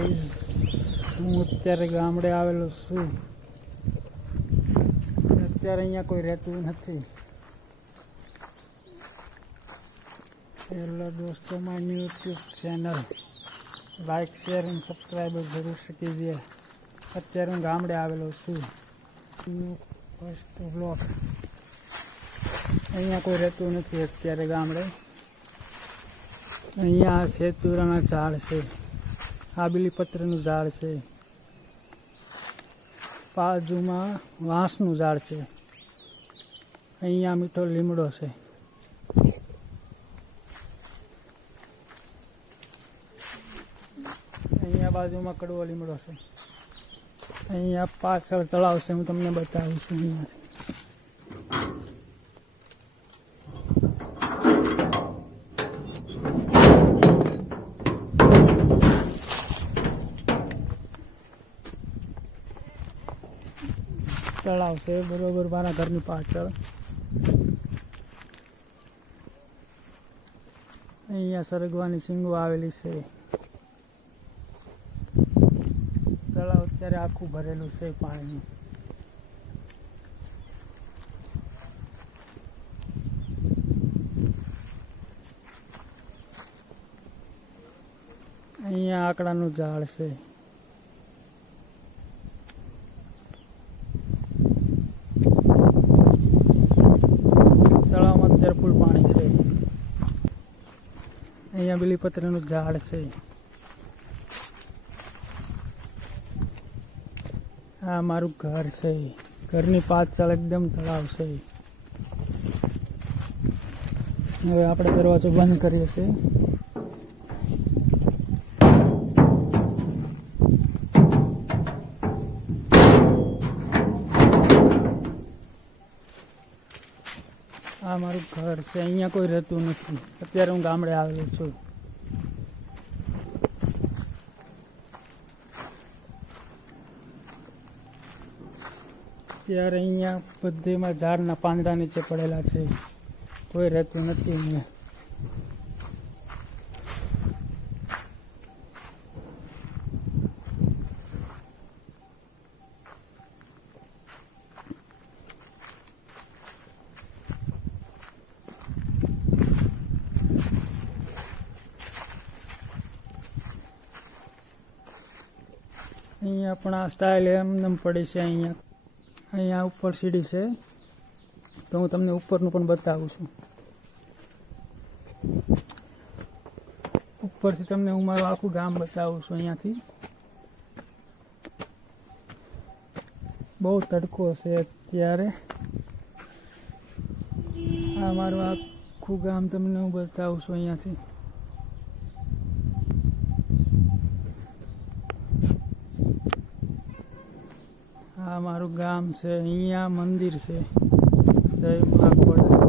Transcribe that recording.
Guys, હું અત્યારે ગામડે આવેલો છું. અત્યારે અહીંયા કોઈ રહેતું નથી. હેલો દોસ્તો, મારી યુટ્યુબ ચેનલ લાઈક, શેર અને સબસ્ક્રાઈબર જરૂર શકી દે. અત્યારે હું ગામડે આવેલો છું. First block. અહીંયા કોઈ રહેતું નથી અત્યારે ગામડે. અહીંયા સેતુરાના ઝાડ છે, આ બીલીપત્રનું ઝાડ છે, બાજુમાં વાંસનું ઝાડ છે, અહીંયા મીઠો લીમડો છે. અહીંયા બાજુમાં કડવો લીમડો છે. અહીંયા પાછળ તળાવ છે, હું તમને બતાવું છું. અહીંયા તળાવ છે બરોબર મારા ઘરની પાછળ. અહીંયા સરગવાની સિંગો આવેલી છે. તળાવ અત્યારે આખું ભરેલું છે પાણીનું. અહીંયા આકડાનું ઝાડ છે. તળાવમાં અત્યારે ફૂલ પાણી છે. અહીંયા બીલીપત્રનું ઝાડ છે. આ મારું ઘર છે. ઘરની પાછળ એકદમ તળાવ છે. હવે આપણે દરવાજો બંધ કરીએ છીએ. આ મારું ઘર છે. અહીંયા કોઈ રહેતું નથી. અત્યારે હું ગામડે આવેલો છું. ત્યારે અહીંયા બધેમાં ઝાડના પાંદડા નીચે પડેલા છે. કોઈ રહેતું નથી અહીંયા. અહીંયા પણ આ સ્ટાઇલ એમનેમ પડી છે. અહીંયા ઉપર સીડી છે, તો હું તમને ઉપરનું પણ બતાવું છું. ઉપરથી તમને હું મારું આખું ગામ બતાવું છું. અહીંયાથી બહુ તડકો છે અત્યારે. આ મારું આખું ગામ તમને હું બતાવું છું અહીંયાથી. આ મારું ગામ છે. અહીંયા મંદિર છે, જય મા ખોડા.